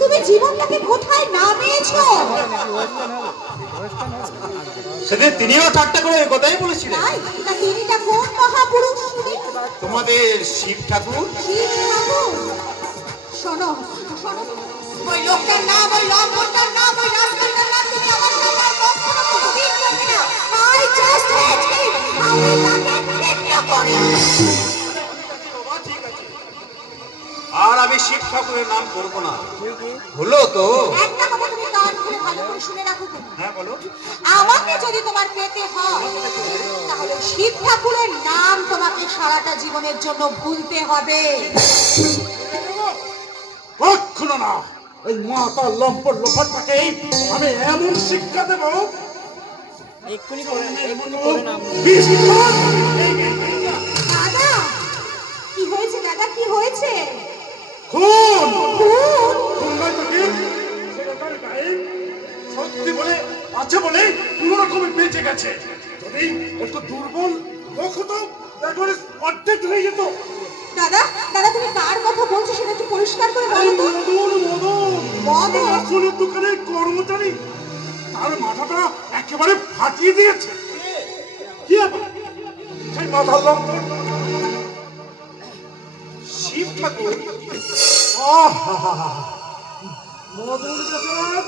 তুমি জীবনটাকে কোথায় নামিয়েছো? সেদিন তিনিও ঠাট্টা করে কথাই বলেছিলেন। তিনিটা কোন মহাপুরুষ? তোমাদের শিব ঠাকুর। শিব ঠাকুর? শোনো শোনো, ওই লোকটার নাম, ওই লম্পটটার নাম, ওই রাস্তাটার নাম তুমি আমার সামনে কখনো কোনোদিন বলবে না। I just hate him. আমি তাকে ঘৃণা করি। আর আমি শিব ঠাকুরের নাম করবো না। হলো তো? একটা কথা তুমি কান খুলে ভালো করে শুনে রাখো। হ্যাঁ বলো। আমাকে যদি তোমার পেতে হয় তাহলে শিব ঠাকুরের নাম তোমাকে সারাটা জীবনের জন্য ভুলতে হবে। কখনো না। এই মাতা লম্পট লোফারটাকে আমি এমন শিক্ষা দেব, এক্ষুনি করে নাম। দাদা কি হয়েছে? দাদা কি হয়েছে? খুন খুন? সত্যি বলে আছে বলে কোন রকমে বেঁচে গেছে। যদি একটু দুর্বল তখন তো একবারে অর্ধেক হয়ে যেত। দাদা দাদা তুমি কার কথা বলছো সেটা একটু পরিষ্কার করে বলো তো। মদন আসলের দোকানের কর্মচারী, তার মাথাটা একেবারে ফাটিয়ে দিয়েছে। কি সেই মাথার লম্পট শিব ঠাকুর। মদন বেচারা